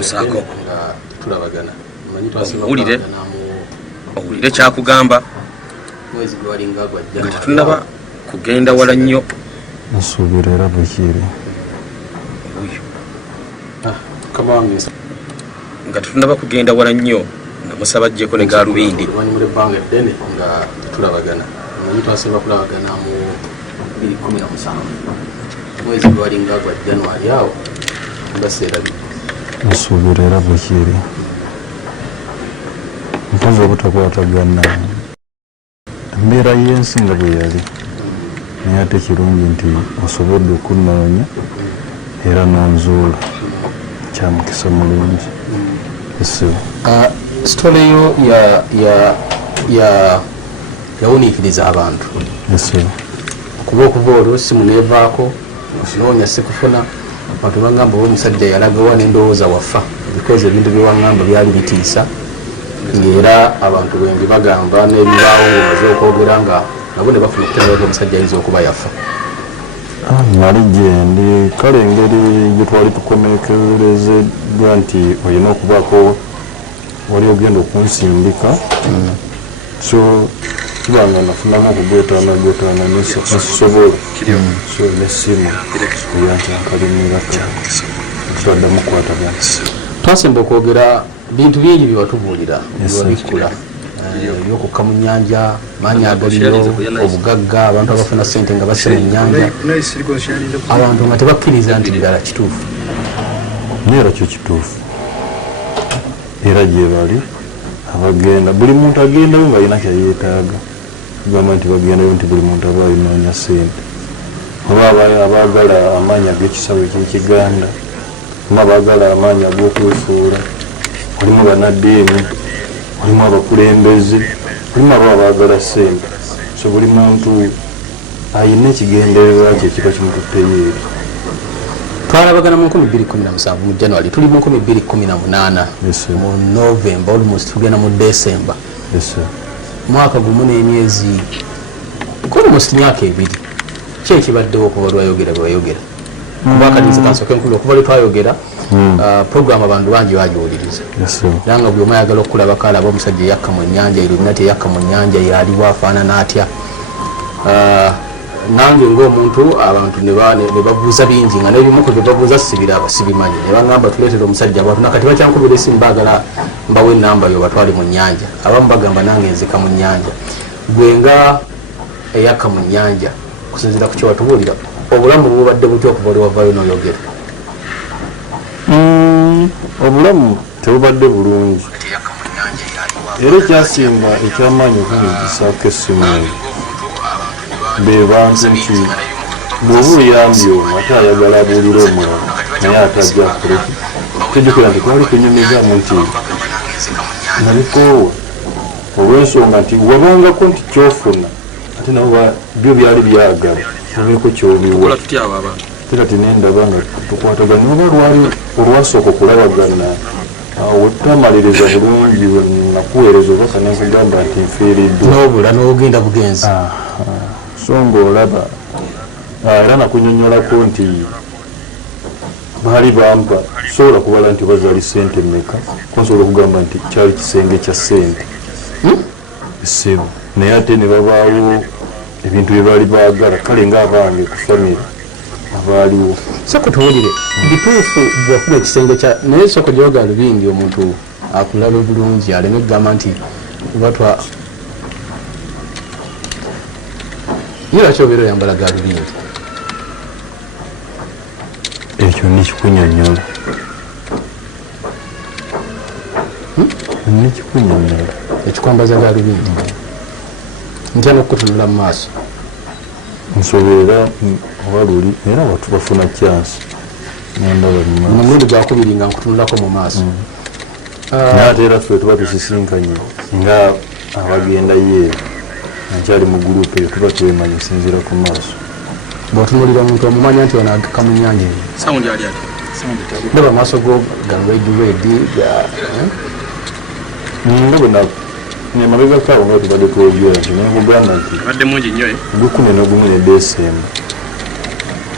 musaako owulire kyakugamba nga tetunaba kugenda wala nnyo nsuubira era bwekiri nga tetunaba kugenda wala nnyo namusaba ajjeko ne galubindi nsuubira era bwekiri mpozi obutakwatagana embeera y'ensi nga bwe yali naye ate kirungi nti osobodde okunoonya era nonzuula kyamukisa mulungi esibo sitoleyo yawuniikiriza abantu esibo okuba okuva olwo simu neevaako okunoonya sikufuna abantu bagamba oba omusajja yalagawa n'endowooza wafa bikozi ebintu byewaŋŋamba byali bitiisa ng'era abantu bwengi bagamba n'ebibaawo ngaomaze okwogera nga nabo ne bafuna okutenaga omusajja ayinza okuba yafa nali gyendi kale engeri gyetwali tukomekerezeddwa nti olina okubaako wali ogenda okunsindika so kibanga nafunamu okugwetaana nesobola so nesimu eyankyakalimira twaddamu kukwatagana twasemba okwogera bintu bingi byewatubuulira byewabikula ebyokukka mu nnyanja maanyi agaliyo obugagga abantu abafuna ssente nga basse mu nnyanja abantu nga tebakkiriza nti ddala kituufu naye era kyo kituufu era gye bali abagenda buli muntu agendayo nga alina kyayeetaaga kugamba nti bagendayo nti buli muntu aba alinoonya ssente oba abaagala amaanyi ag'ekisawo ekyekiganda oba abaagala amaanyi ag'okwefuula mulimu banaddiini mulimu abakulembeze mulimu abo abaagala ssente so buli muntu ayina ekigendererwa kye kiba kimututteyo twalabagana mu 2017 mu January tuli mu 2018 mu November almost tugenda mu December mwaka gumu n'emyezi almost myaka ebiri ki ekibaddewo okuva lwayogera bwe wayogera kubakatiza kansoke nkulu okuva lwe twayogera program abantu bangi bagiwuliriza era nga buli omu ayagala okulabako alaba omusajja eyakka mu nnyanja Illuminati eyakka mu nnyanja yaliwo afaanana atya nange ng'omuntu abantu ne babuuza bingi nga n'ebimu ku bye babuuza sibimanyi ne baŋŋamba tuleetera omusajja abantu nakati bakyankubira esimu baagala mbawe enamba yo batwale mu nnyanja abamu bagamba nange nzika mu nnyanja gwe nga eyakka mu nnyanja kusinziira ku kyewatubuulira obulamu bubadde butya okuva lwe wavaayo n'oyogera obulamu tebubadde bulungi era ekyasinga ekyamaanyi okunyigisaako essimu eyo be bantu nti bw'oba oyambye ate ayagala abuulire omulala naye atajja akuleki tejjukira nti kwali kunyumizamu nti nalikoowa olw'ensonga nti wabangako nti kyofuna ate nabo byo byali byagala obeeko kyobiwa tekati nendaba nga tukwatagana oba lwali olwasooka okulabagana wetamaliriza bulungi nakuweereza obaka nenkugamba nti nfiiriddwa n'obula n'ogenda bugenzi so ng'olaba era nakunyonyolako nti baali bampa sobola kubala nti bazaali ssente mmeka konsobola okugamba nti kyali kisenge kya ssente essebo naye ate ne babaawo ebintu bye baali baagala kale ng'abange ku famire abaaliwo soko tuwulire bituufu bwakuba ekisenge kya naye soko gyoga lubindi omuntu akulabe bulungi aleme kugamba nti batwa lwaki obeera oyambala ga lubindi ekyo nekikunyonyola nekikunyonyola ekikwambaza ga lubindi ntya n'okukutunula mu maaso nsobeera oba luli era watubafuna kyansi nendaba mu mulundi gwakubiri nga nkutunulako mu maaso naye ate era ffe tuba tukisinkanye nga abagenda yeero nkyali mu gurupu eyo tuba twemanya osinziira ku maaso bw'otunulira omuntu omumanya nti ono agakka mu nnyanja eyo ndaba amaaso go ga redi nga nemabegako awo nga tubadde twogera nti nekugamba nti gukumi n'ogumu ne Desemba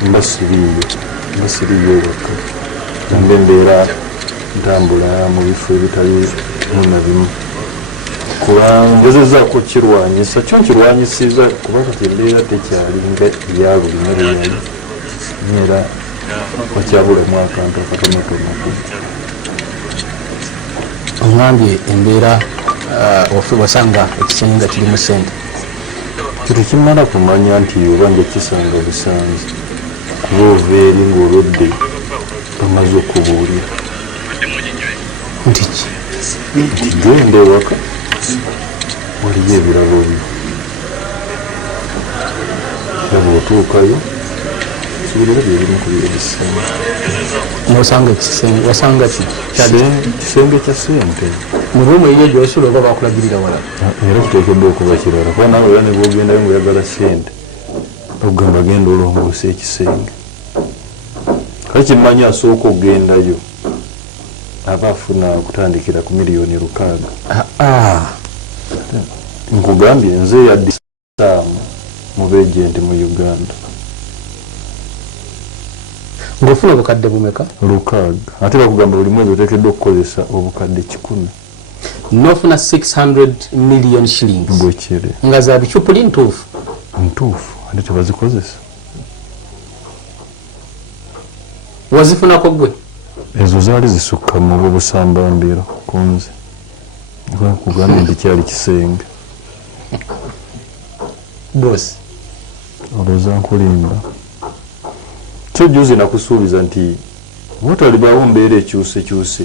mba siriiyo waka nambe embeera ntambula mu bifo ebitali muna bimu kuba ngezezaako kirwanyisa kyo nkirwanyisiza kuba kati embeera tekyalinga eya lulimere yali era wakyabulamu akantu akatonotonoto. Ongambye embeera wasanga ekisenge kirimu ssente tetukimala kumanya nti oba nja kisanga busanzi kuba ova eri ng'olwedde bamaze okubuulira nti genda ewaka waliyo ebirabo byo aba otuukayo kibirira byerimu kubyebisenge nosanga ekisenge wasanga kisenge kya ssente mu ruumu eyo gyosula oba bakulagirira wala era kiteekeddwa okuba kirala kuba nawe era ne bwogendayo ngaoyagala ssente okugamba genda olongoosa ekisenge kale kimanyi asooka okugendayo aba afuna okutandikira ku miliyoni 600. Nkugambye nze yaddisaamu mu beejenti mu Uganda ng'ofuna obukadde bumeka 600 ate bakugamba buli mwezi oteekeddwa okukozesa obukadde 100 nofuna 600 million shillings bwekire nga za bicupuli ntuufu ate tebazikozesa wazifunako gwe ezo zaali zisukka mu busambambiro kunze kugambye nti kyali kisenge bosi olowooza nkulimba so juzi nakusuubiza nti watalibaawo mbeera ekyuse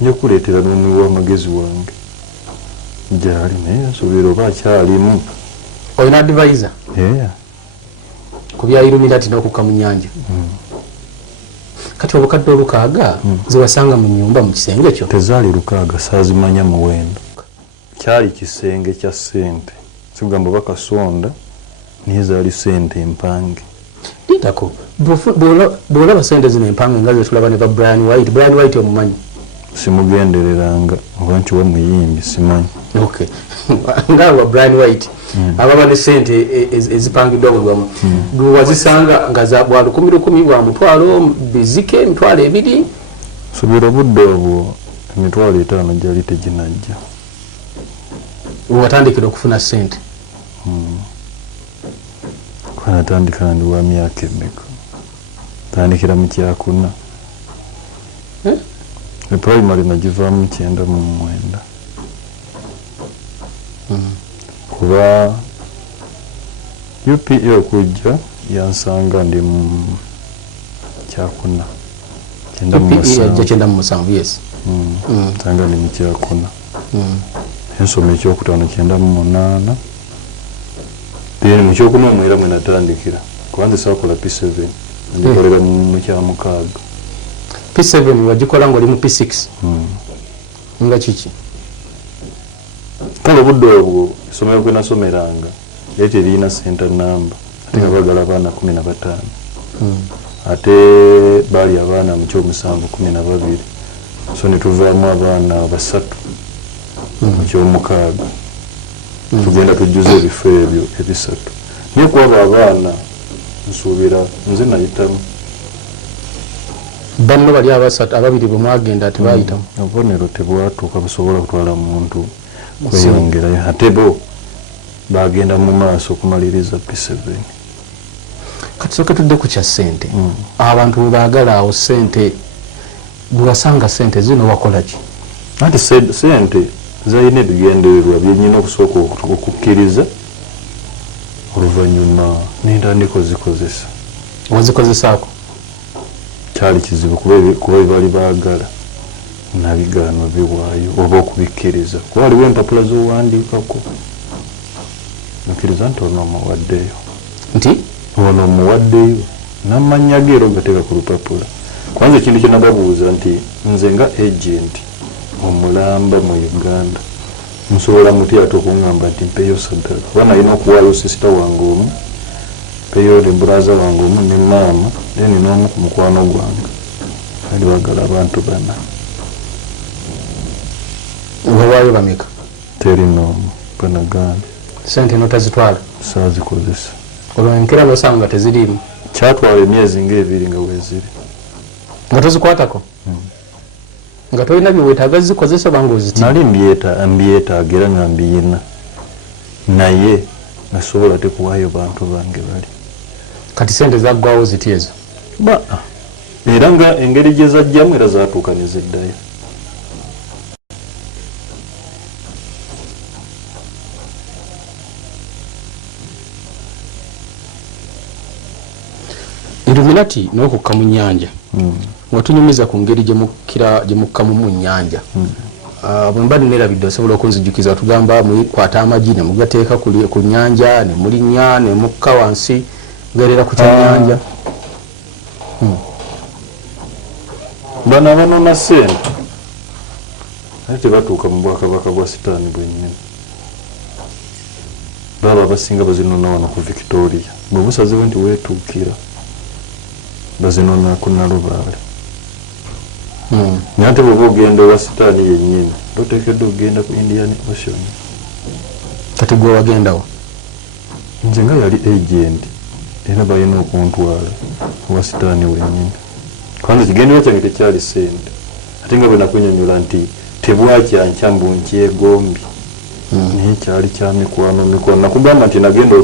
nja kuleetera n'omuwi w'amagezi wange gyali naye nsuubira oba akyalimu olina advisor ku bya Illuminati n'okukka mu nnyanja kati obukadde 600 ziwasanga mu nyumba mu kisenge kyo tezaali 600 saazimanya muwendo kyali kisenge kya ssente sigamba oba kasonda niye zaali ssente empange litako bwolaba ssente zino empange nga zetulaba ne ba Brian White omumanyi simugendereranga oba nti we muyimbi simanyi okay ngawa Brian White ababa ne ssente ezipangiddwa buli wamu wazisanga nga za bwa 10,000 bwa mutwalo bizike emitwalo 2 subira budde obwo emitwalo 5 gyali teginajja watandikira okufuna ssente kwanatandika ndi wa myaka emeka tandikira mu kyakuna eprimary nagivaamu 9 kuba UPA okujja yansanga ndi mu kyakuna 9 yes nsanga ndi mu kyakuna ensoma ekyokutaano 98 then mu kyokuna omwera mwe natandikira kubanze saakola P7 ndikolera mu kyamukaaga P7 wagikola ng'oli mu P6 nga kiki kale obudde obwo essomero kwe nasomeranga yali terina center number ate nga baagala abaana 15 ate baali abaana mu kyomusanvu 12 so ne tuvaamu abaana 3 mu kyomukaaga tugenda tujjuza ebifo ebyo ebisatu naye kwaba abaana nsuubira nze nayitamu banno bali ababiri bwe mwagenda tebayitamu obubonero tebwatuuka busobola kutwala muntu kweyongerayo ate bo bagenda mu maaso okumaliriza P7 kati soke tudde ku kya ssente abantu bwe baagala awo ssente bwe wasanga ssente zino wakola ki anti ssente zalina ebigendererwa byenyina okusooka okukkiriza oluvannyuma nentandika ozikozesa wazikozesaako kyali kizibu kuba bali baagala nabigaano biwaayo oba okubikkiriza kuba waliwo empapula z'owandiikako okkiriza nti ono omuwaddeyo nti ono omuwaddeyo n'amannya ge era ogateeka ku lupapula kwanza ekintu kye nababuuza nti nze nga agenti omulamba mu Uganda nsobola muti ate okuŋŋamba nti mpeeyo saddaala kuba nalina okuwaayo sisita wange omu mpeeyo ne buraza wange omu ne maama then n'omu ku mukwano gwange ali baagala abantu 4 wawaayo bameka teri n'omu banagaana ssente notazitwala saazikozesa olwenkera nosanga teziriimu kyatwala emyezi nga 2 nga weeziri nga tozikwatako nga tolina byewetaaga zikozesa banga oziti nali mbyetaaga era nga mbiyina naye nasobola tekuwaayo bantu bange bali kati sente zaggwawo ziti ezo era nga engeri gye zajjamu era zaatuuka ne ziddayo. Illuminati n'okukka mu nnyanja watunyumiza ku ngeri gye mukkamu mu nnyanja. Bwe mba neerabidde osobola okunzijukiza tugamba mukwata amagi ne mugateeka ku nnyanja ne mulinnya ne mukka wansi gerera ku kyennyanja. Bano abanona ssente naye tebatuuka mu bwakabaka bwa sitaani bwennyini. Baba abasinga bazinona wano ku Victoria. Bwe busazewo nti weetuukira bazinona ku Nalubaale. Naye ate bw'oba ogenda owa sitaani yennyini toteekeddwa okugenda ku Indian Ocean. Kati gwe wagendawo? Nze nga yali agent era balina okuntwala owa sitaani wennyini. Kwanza kigendera kyange tekyali ssente ate nga bwe nakunyonyola nti tebwakyankya mbu nkyegombi naye kyali kya mikwano. Nakugamba nti nagenda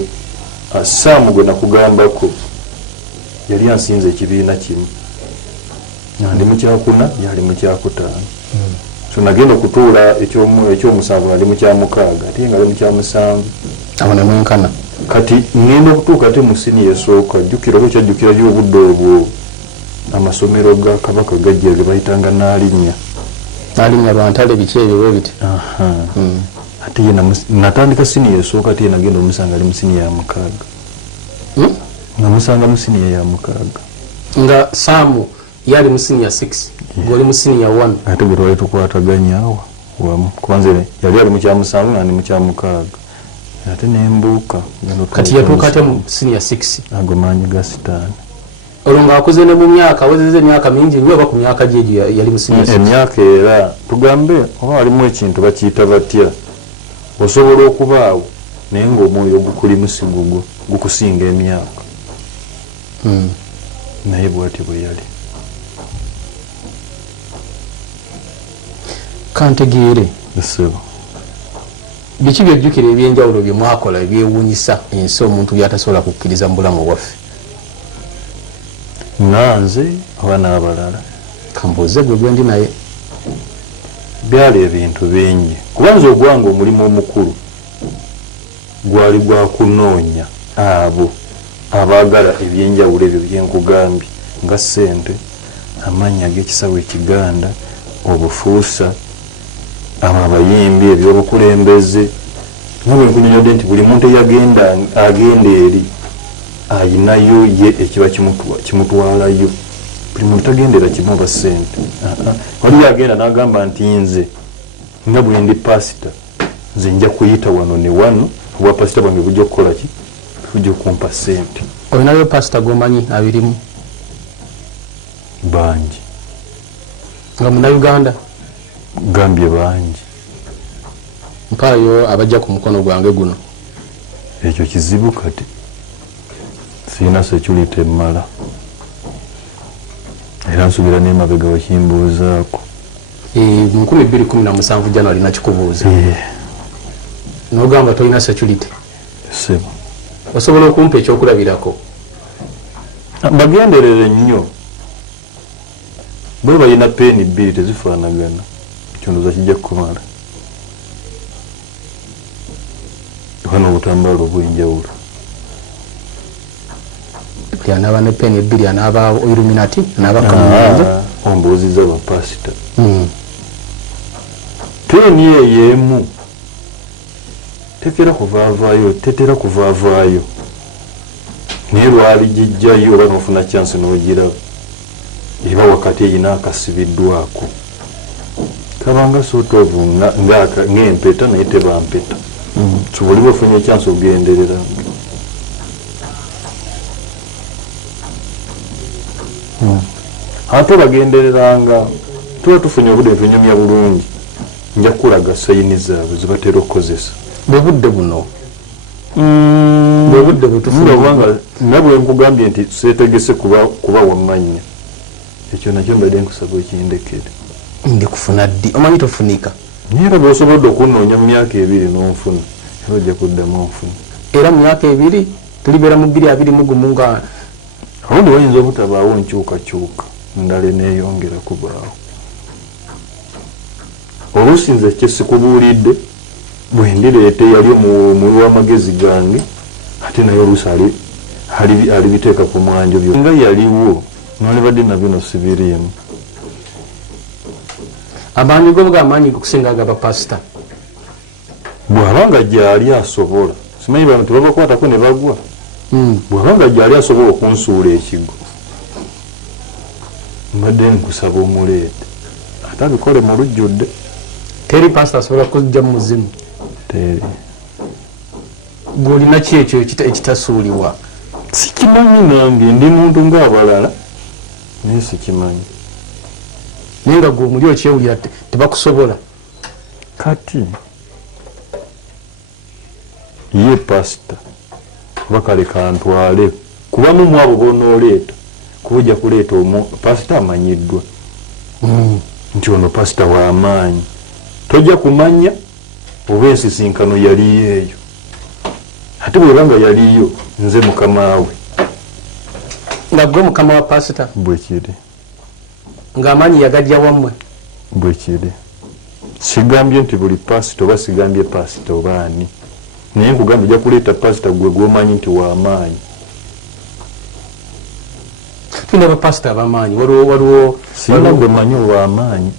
Saamu gwe nakugambako yali ansinze ekibiina kimu ndi mu kyakuna yali mu kyakutaano. So nagenda okutuula ekyomusanvu ali mu kyamukaaga ate nga ali mu kyamusanvu. Awo ne mwenkana. Kati ngenda okutuuka ate mu siniya esooka jjukira oba kyajjukira by'obudde obwo amasomero ga Kabaka gajja ge bayitanga Naalinnya. Naalinnya Lwantale biki ebyo bwe biti. Ate ye natandika siniya esooka ate ye nagenda omusanga ali mu siniya ya mukaaga. Namusanga mu siniya ya mukaaga. Nga Saamu yali mu siniya 6 ng'oli mu siniya 1. Ate bwe twali tukwataganya awo wamu kwanza yali ali mu kyamusanvu nga ndi mu kyamukaaga ate nembuuka. Kati yatuuka ate mu siniya 6 ago maanyi ga sitaani. Olwo ng'akuze ne mu myaka awezezza emyaka mingi nnyo oba ku myaka gye yali mu siniya 6? Emyaka era tugambe oba walimu ekintu bakiyita batya osobola okubaawo naye ng'omwoyo gukulimu si gugwo gukusinga emyaka. Naye bw'atyo bwe yali. Kantegeere Esebo biki byojjukira ebyenjawulo bye mwakola ebyewuunyisa ensi omuntu by'atasobola kukkiriza mu bulamu bwaffe? Nganze oba n'abalala kambuuze gwe gwendi naye. Byali ebintu bingi kubanza ogwange omulimu omukulu gwali gwa kunoonya abo abaagala ebyenjawulo ebyo byenkugambye nga ssente, amannya g'ekisawo ekiganda, obufuusa, abo abayimbi, ebyobukulembeze. Nga bwe nkunyonyodde nti buli muntu agenda eri ayinayo ye ekiba kimutwalayo. Buli muntu tagendera kimu oba ssente. Waliyo agenda n'agamba nti nze nga bwe ndi pasita nze nja kuyita wano ne wano obwa pasita bwange bujja okukola ki bujja okumpa ssente. Olinayo pasita g'omanyi abirimu? Bangi. Nga Munnayuganda? Gambye bangi. Mpaayo abajja ku mukono gwange guno. Ekyo kizibu kati sirina security emmala era nsuubira n'emabega wakimbuuzaako. Mu 2017 January nakikubuuza. N'ogamba tolina security. Sebo osobola okumpa ekyokulabirako? Bagenderere nnyo bwe balina peeni bbiri tezifaanagana kyondoza kijja kukumala. Wano obutambaala obw'enjawulo. Buli anaaba ne peeni ebbiri anaaba Illuminati anaaba kamunyanza. Ombuuziza bapasita. Peeni eyo emu tetera kuvaavaayo naye lwali gijjayo oba nofuna chance n'ogiraba eba wakati eyina akasibiddwako kabanga sort of ng'empeta naye tebampeta. So buli bwefunye chance ogenderera. Ate bagendereranga tuba tufunye obudde tunyumya bulungi nja kulaga sayini zaabwe zibatera okukozesa. Bwe budde buno bwe budde butufunye obanga nabwe nkugambye nti seetegese kuba wammanya ekyo nakyo mbadde nkusaba ekindekere. ndi kufuna ddi omanyi tofunika era bw'osobodde okunoonya mu myaka 2 n'onfuna era ojja kuddamu onfuna era mu myaka 2 tulibeera mu 2021 nga awundi wayinza obutabaawo nkyukakyuka ndala neeyongera kubaawo oluusi nze kyesikubuulidde bwe ndireete yali omuwi w'amagezi gange ate naye oluusi alibiteeka ku mwanjo byo nga yaliwo nolibadde na bino sibiriimu amaanyi go amaanyi okusinga agaba pasita bw'abanga gyali asobola simanyi bano tebabakwatako ne bagwa bw'abanga gyali asobola okunsuula ekigo mbadde nkusaba omuleete ate abikole mu lujjudde teri pasita asobola kujja mu muzimu teri gw'olina ki ekyo ekitasuulibwa sikimanyi nange ndi muntu ng'abalala naye sikimanyi naye nga gwe omuli okyewulira tebakusobola kati ye pasita bakale kantwale kubamu mu abo bonooleeta kuba ojja kuleeta pasita amanyiddwa nti ono pasita w'amaanyi tojja kumanya oba ensisinkano yaliyo eyo ate bwebanga yaliyo nze mukama we nga gwe mukama wa pasita bwe kiri ng'amaanyi yagajja wammwe bwe kiri sigambye nti buli pasita oba sigambye pasita oba ani naye nkugambye ojja kuleeta pasita gwe gwomanyi nti w'amaanyi tulina bapasita ab'amaanyi waliwo sina gwe manyi ow'amaanyi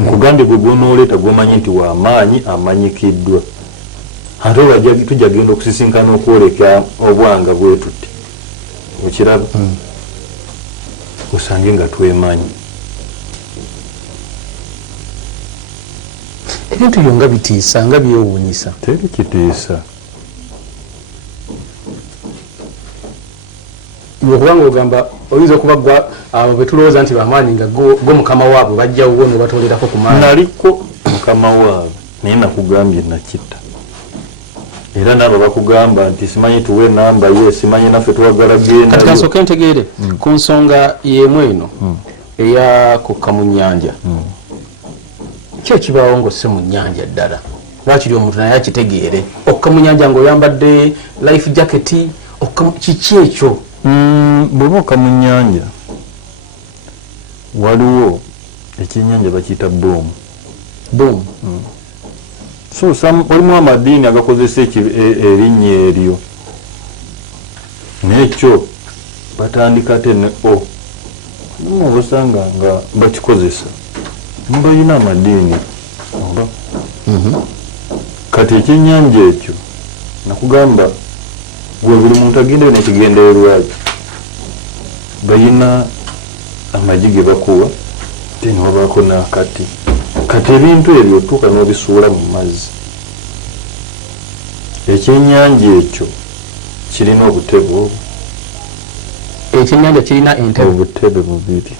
nkugambye gwe gwonooleeta gwomanyi nti w'amaanyi amanyikiddwa ate oba tujja genda okusisinkana okwoleka obwanga bwe tuti okiraba osange nga twemanyi ebintu byo nga bitiisa nga byewuunyisa teri kitiisa okubanga ogamba oyinza okuba gwa abo betulowooza nti bamaanyi nga go mukama waabwe bajjawuwo ne batoolerako ku maanyi naliko mukama waabwe naye nakugambye nakita era nabo bakugamba nti simanyi tuwe namba ye simanyi naffe twagala genda kati kasooke ntegeere ku nsonga y'emu eno eyakukka mu nnyanja ki ekibaawo ng'osse mu nnyanja ddala lwakiri omuntu naye akitegeere okukka mu nnyanja ng'oyambadde life jacket kiki ekyo bw'oba okka mu nnyanja waliwo ekyennyanja bakiyita boomu so walimu amadiini agakozesa erinnya eryo nekyo batandika te ne o obusanga nga bakikozesa mubalina amadiini oba kati ekyennyanja ekyo nakugamba gwe buli muntu agendeyo nekigendererwa balina amagi ge bakuwa te newabaako n'akati kati ebintu ebyo otuuka n'obisuula mu mazzi ekyennyanja ekyo kirina obutebe obwo ekyennyanja kirina entebe obutebe bubiri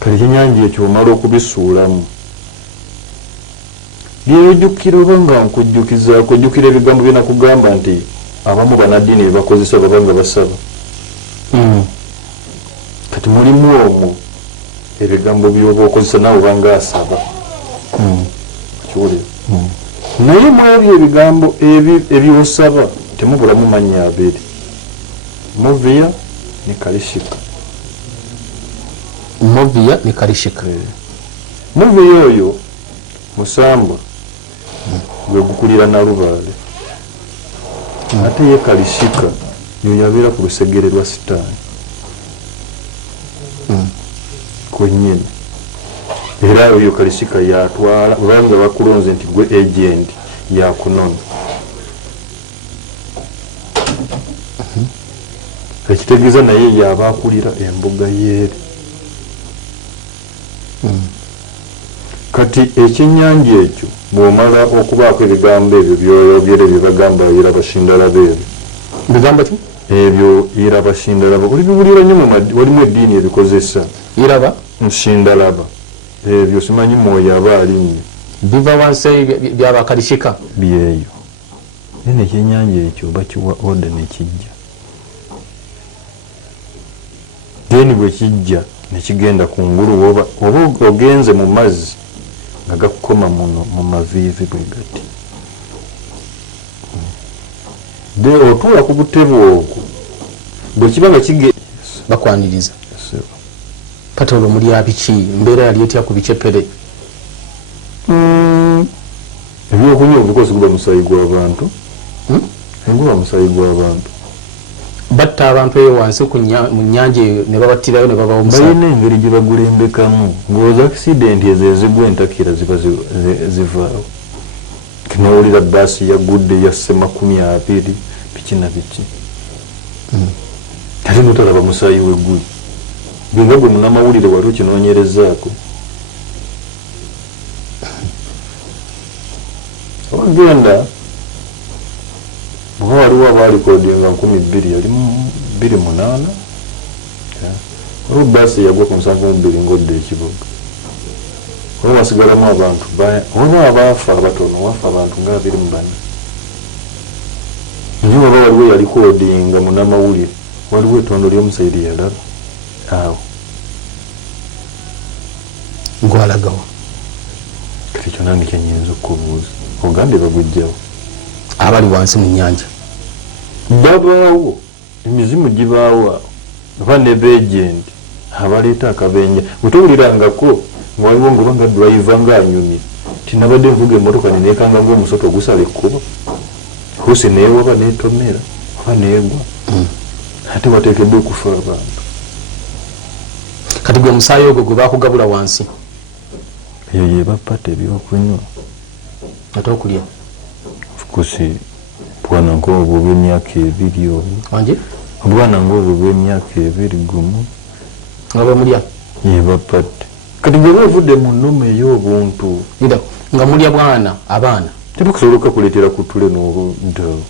kati ekyennyanja ekyo omala okubisuulamu byeyojjukira oba nga nkujjukira ebigambo bye nakugamba nti abamu banaddiini bye bakozesa baba nga basaba kati mulimu omwo ebigambo byoba okozesa nawe obanga asaba kiwulira naye mu ebyo ebigambo ebyosaba temubulamu mannya abiri moviya ne kalishika moviya oyo musamba gwe gukulira nalubaale ate ye kalishika yoyo abeera ku lusegere lwa sitaani kwennyini era oyo kalishika yatwala obanga bakulonze nti gwe agent yakunona ekitegeeza naye yaba akulira embuga yeeri kati ekyennyanja ekyo bw'omala okubaako ebigambo ebyo byoyobyere bye bagamba irabashindalaba ebyo bigambo ki ebyo irabashindalaba olibiwulira nnyo walimu eddiini ebikozesa iraba nshindalaba ebyo simanyi mwoyo aba alinnyo biva wansi byabakalishika byeyo nene ekyennyanja ekyo bakiwa oda nekijja deni bwe kijja nekigenda kungulu oba ogenze mu mazzi nga gakukoma muno mu maviivi bwe gati de otuula ku butebe ogwo bwe kiba nga bakwaniriza kati olwo muli abiki mbeera yali etya ku bicepere ebyokunywa obikozi guba musaayi gw'abantu enguba musaayi gw'abantu batta abantu eyo wansi mu nnyanja eyo ne babattirayo ne babawo musaayi balina engeri gye bagulembekamu ng'oza akisidenti ezo ezigwa entakira ziba zivaawo kinawulira baasi yagudde yasse 20 biki na biki ate notalaba musaayi weggulu gwenga gwe munamawulire wali okinoonyerezaako wagenda oba waliwo abaalikodinga 2000 yali 28 olwo baasi yagwa ku 72 ng'odde ekibuga olwo wasigalamu abantu oba abaafa abatono wafa abantu nga 24 nje oba waliwo yalikodinga munamawulire waliwo etondo ly'omusaayi lye yalaba awo gwalagawo kati kyonna ndikyenyinza okubuuza ogambye bagujjawo abali wansi mu nnyanja babaawo emizimu gibaawo oba ne beegendi abaleeta akabenja bwetowulirangako waliwo ngoba nga driva ngaanyumye tinabadde nvuga emmotoka neneekanga ng'omusoto ogusala ekkubo husi neewaba neetomera oba neegwa ate wateekeddwa okufa abantu kati gwe musaayi ogwo gwe baakugabula wansi eyo yebapata ebyokunywa ate okulya fukusi bwana ng'obwo bw'emyaka 2 obwo wanje obwana ng'obwo bw'emyaka 2 gumu nga bwemulya yebapate kati gwe bavudde mu nnomo ey'obuntu nga mulya bwana abaana tebakusobola kuleetera kutule n'obuddawo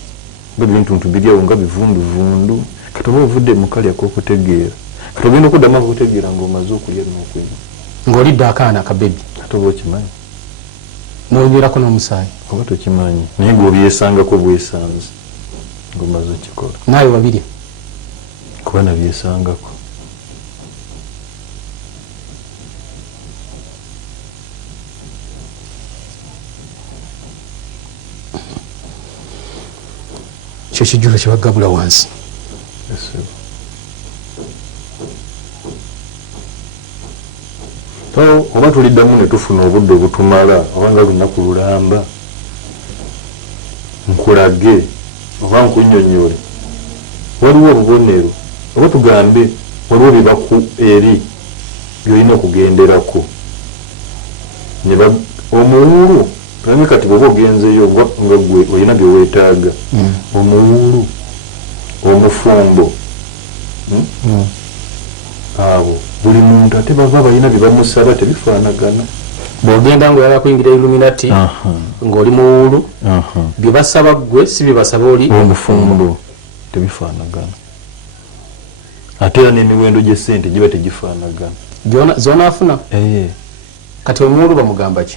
nga bintuntu biryawo nga bivunduvundu kati oba ovudde mu kalya k'okutegeera kati ogenda okuddamu akutegeera ng'omaze okulya n'okunywa ng'olidde akaana akabebi ate oba okimanyi n'onywerako n'omusaayi oba tokimanyi naye ng'obyesangako bwesanze ng'omaze okikola naawe wabirya kuba nabyesangako kyo kijjulo kye bagabula wansi oba tuliddamu ne tufuna obudde obutumala oba nga lunaku lulamba nkulage oba nkunnyonnyole waliwo obubonero oba tugambe waliwo byebaku eri byolina okugenderako omuwulu tulabye kati bwoba ogenzeyo nga gwe olina byeweetaaga omuwulu omufumbo abo buli muntu ate bava balina bye bamusaba tebifaanagana bw'ogenda ng'oyala kuyingira Illuminati ng'oli muwuulu bye basaba gwe si bye basaba oli omufumbo tebifaanagana ate era n'emiwendo gy'essente giba tegifaanagana zona afuna kati omuwuulu bamugamba ki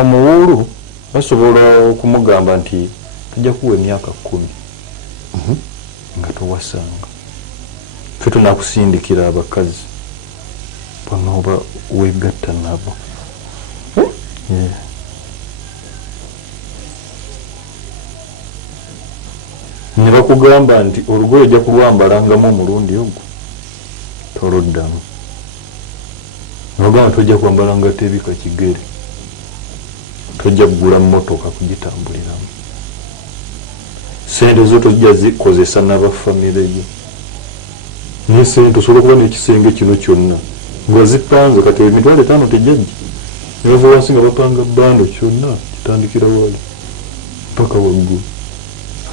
omuwuulu basobola okumugamba nti tujja kuwa emyaka 10 nga towasanga fe tunakusindikira abakazi bonooba wegatta nabo ne bakugamba nti olugoye ojja kulwambalangamu omulundi ogwo toluddamu nogamba tojja kwambalanga tebika kigere tojja kugula mmotoka kugitambuliramu sente zo tojja zikozesa n'abafamire yo naye sente osobola okuba n'ekisenge kino kyonna nga zipanze kati emitwalo 5 tejjajja nebava wansi nga bapanga bando kyonna kitandikira wali paka waggulu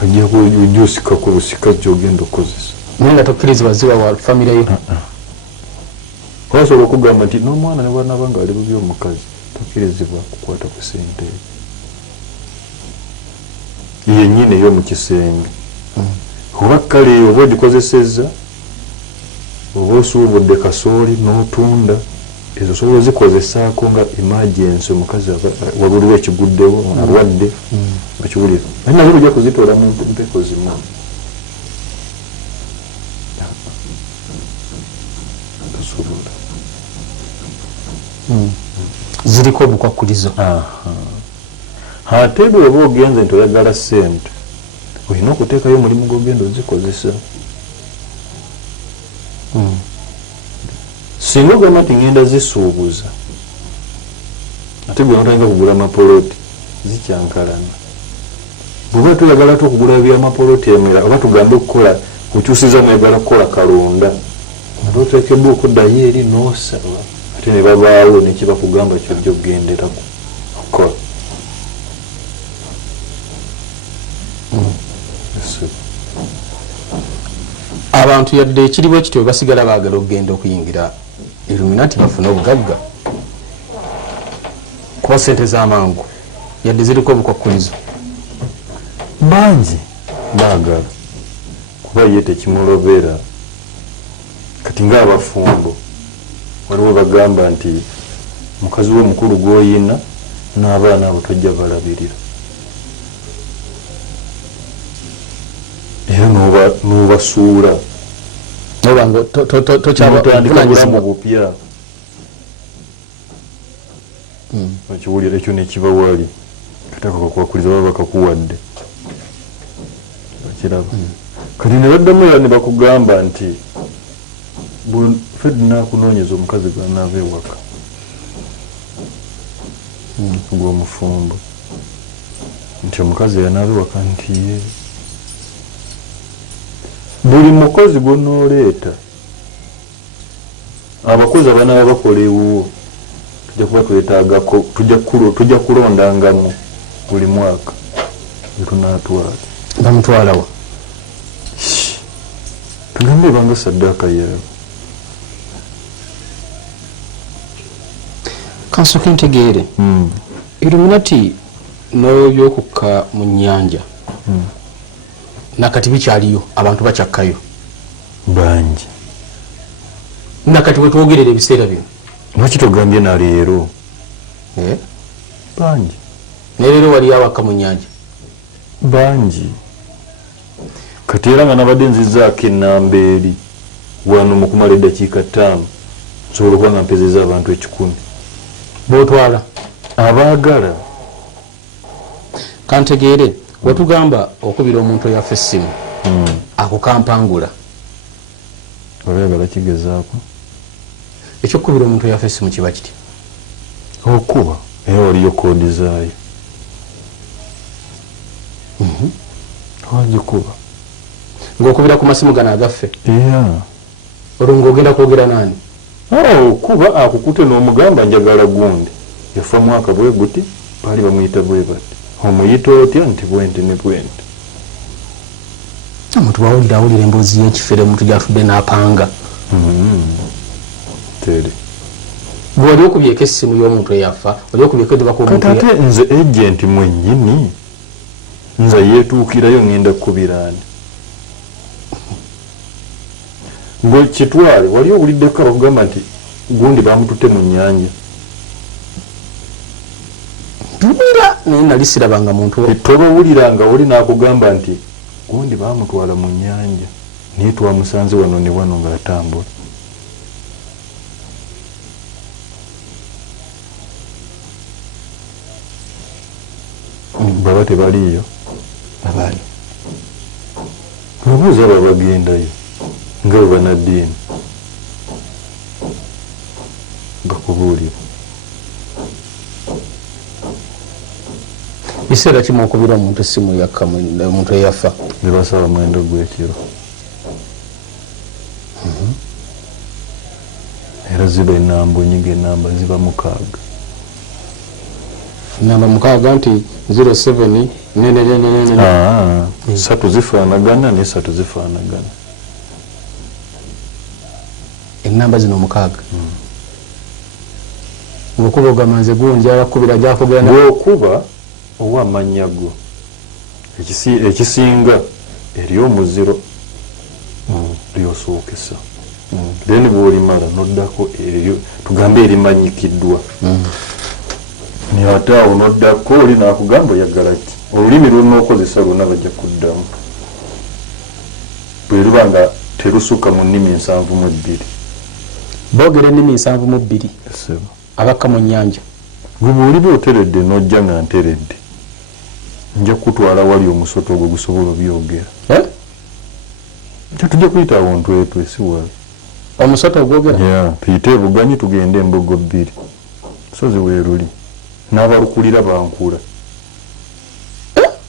ajjako ojja osikako busika gyogenda okukozesa naye nga tokkirizibwa ziwa wa famire yo wasobola okugamba nti n'omwana ne bwanaba nga ali bubi omukazi tokkirizibwa kukwata ku sente yennyini ey'omu kisenge oba kale oba ogikozesezza oba osuubudde kasooli n'otunda ezo osobola ozikozesaako nga emergency omukazi wabulirwa ekiguddewo alwadde bakiwulira naye naye ojja kuzitoola mu mpeko zimu tosobola ziriko obukwakulizo. Ate bw'oba ogenze nti oyagala ssente olina okuteekayo omulimu gw'ogenda ozikozesa. Singa ogamba nti ngenda zisuubuza ate gwe notandika kugula amapoloti zikyankalana. Bw'oba tuyagala tu okugula ebyamapoloti emira oba tugambe okukola kukyusiza mwegala kukola kalonda ate oteekebwa okuddayo eri n'osaba ate ne babaawo nekibakugamba kyojja okugenderako okukola. Abantu yadde ekiriwo ekityo basigala baagala okugenda okuyingira Illuminati bafune obugagga kuba ssente z'amangu yadde ziriko obukwakulizo bangi baagala kuba ye tekimulobera. Kati ng'abafumbo waliwo bagamba nti mukazi we mukulu gw'oyina n'abaana abo tojja balabirira era n'obasuula nobanga totandika mu bupya. Okiwulira ekyo nekiba wali kati ako kakwakuliza baba bakakuwadde okiraba. Kati ne baddamu era ne bakugamba nti fed nakunoonyeza omukazi gwanaava ewaka gw'omufumbo nti omukazi yanaava ewaka nti ye buli mukozi gw'onooleeta abakozi abanaaba bakola ewuwo tujja kuba twetaagako tujja kulondangamu buli mwaka gyetunaatwala. bamutwalawa tugambe banga saddaaka yaabwe. kansoke ntegeere Illuminati n'ebyokukka mu nnyanja nakati bikyaliyo abantu bakyakkayo bangi nakati wetwogerera ebiseera bino lwaki togambye naleero bangi neleero waliyo awakka mu nnyanja bangi. Kati era nga nabadde nzizaako ennamba eri wano mu kumala eddakiika 5 nsobola okuba nga mpezeza abantu 100 botwala abaagala. kantegeere wetugamba okubira omuntu eyaffe essimu ako kampangula obayagala kigezaako ekyokukubira omuntu eyaffe essimu kiba kiti okuba era waliyo koodi zaayo wagikuba ng'okubira ku masimu gano agaffe era olwo ng'ogenda kwogera nani okuba akukute n'omugamba njagala gundi yafa mwaka bwe guti baali bamuyita bwe bati omuyita otya nti bwenti ne bwenti. omuntu bawulira emboozi y'ekifere omuntu gyatudde n'apanga tere gwe wali okubyeko essimu y'omuntu eyafa wali okubyeko edibakati ate nze ejenti mwennyini nza yeetuukirayo ngenda kukubiraani gwe kitwale wali owuliddeko abakugamba nti gundi bamututte mu nnyanja tubira naye nali sirabanga muntu tobawuliranga oli n'akugamba nti gundi bamutwala mu nnyanja naye twamusanze wano ne wano ng'atambula. Baba tebaliyo babali obuuza abo bagendayo nga bwe banaddiini bakubuulira biseera kimu okubira omuntu essimu yakka omuntu eyafa ne basaba mwendo gw'ekiro era ziba enamba onyiga enamba ziba 6 namba 6 nti 07 3 zifaanagana ne 3 zifaanagana enamba zino 6 ng'okuba ogamanze gundi abakubira gyakubira bw'okuba ow'amannya go ekisinga eri omuziro lyosookesa then bw'olimala noddako eryo tugambe erimanyikiddwa ate awo noddako oli naakugamba oyagala ki olulimi lwonookozesa lwonna bajja kuddamu bwe luba nga terusukka mu nnimi 72 boogera ennimi 72 abakka mu nnyanja gwe bw'oliba oteredde n'ojja nga nteredde nja kutwala wali omusoto ogwo gusobola obyogera tujja kuyita awo ntwetwe si wali omusoto ogwogera tuyite ebuganyi tugende embogo bbiri sozi weeruli n'abalukulira bankula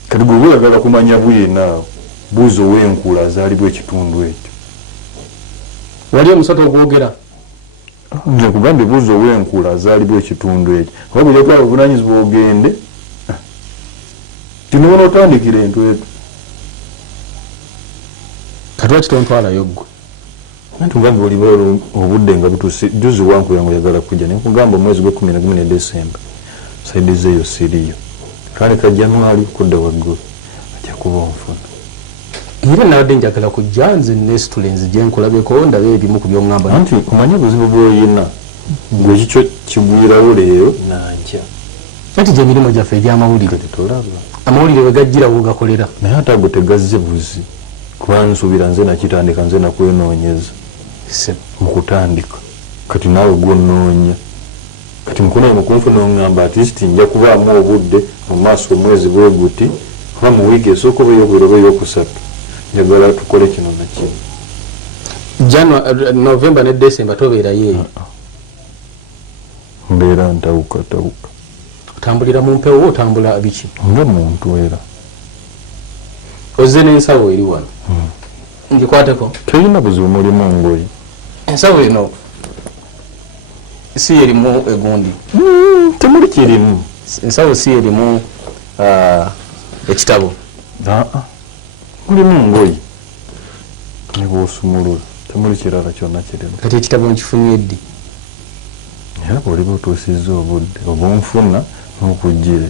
kati gwe oyagala kumanya bwinaawo buuzi ow'enkula azaalibwa ekitundu ekyo wali omusoto ogwogera nze kugambye buuzi ow'enkula azaalibwa ekitundu ekyo oba bwe yatwala obuvunanyizibwa ogende tinobona otandikira entwetu kati lwaki tontwalayo ggwe anti ngambe oliba obudde nga butuuse juzi wankula nga oyagala kujja naye nkugamba omwezi gwe 11 Desemba saidi zeeyo siriyo kaleka Januari kudda waggulu ajja kuba onfuna era nabadde njagala kujja nze nesitule nzije nkulabeko ndabe ebimu ku byoŋŋamba anti omanye obuzibu bw'oyina ng'ekikyo kigwirawo leero nanja anti gye emirimu gyaffe egy'amawulire tetolaba amawulire we gajjirawo gakolera naye ate ago tegazze buzi kuba nsuubira nze nakitandika nze nakwenoonyeza mu kutandika kati naawe gwonnoonya kati mukono mukunfu n'oŋŋamba atisiti nja kubaamu obudde mu maaso omwezi bwe guti oba mu wiiki esooka oba ey'okubiri oba ey'okusatu njagala tukole kino nakino Novemba ne Desemba tobeerayo eyo mbeera ntawuka otambulira mu mpewo otambula biki nga muntu era ozze n'ensawo eri wano ngikwateko terina buzibu mulimu ngoyi ensawo eno si erimu egundi temuli kirimu ensawo si erimu ekitabo mulimu ngoyi ne bw'osumulula temuli kirala kyonna kirimu kati ekitabo nkifunye ddi era bw'oliba otuusizza obudde oba onfuna n'okujjire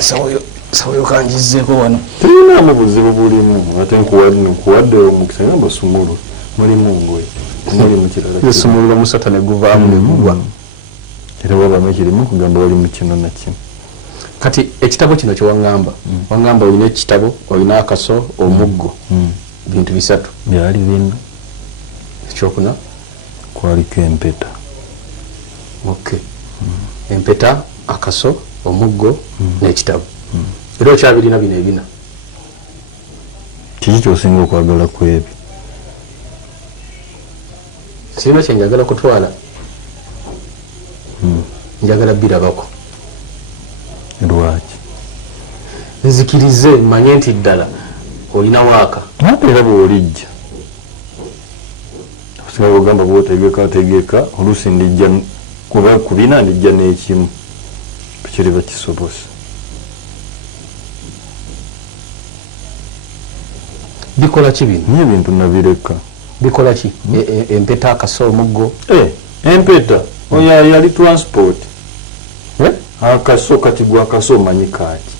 sawo yo kanjizzeeko wano tirinaamu buzibu bulimu ate nkuwadde omukisa gamba osumulula mulimu ngoyi mulimu kirala esumulula omusota ne guvaamu ne gugwa era wabamu ekirimu kugamba walimu kino na kino kati ekitabo kino kyewaŋŋamba waŋŋamba olina ekitabo olina akaso omuggo bintu bisatu byali bina ekyokuna kwaliko empeta empeta akaso omuggo n'ekitabo era okyabirina bino ebina kiki kyosinga okwagala ku ebyo sirina kyenjagala kutwala njagala birabako lwaki nzikirize manye nti ddala olina waaka ate era bw'olijja osinga ogamba bwotegeka oluusi ndijja kuba ku bina ndijja n'ekimu tukiriba kisobose bikola ki bino niye ebintu nabireka bikola ki empeta akaso omuggo empeta oyo yali transport akaso kati gwa akaso omanyi kaaki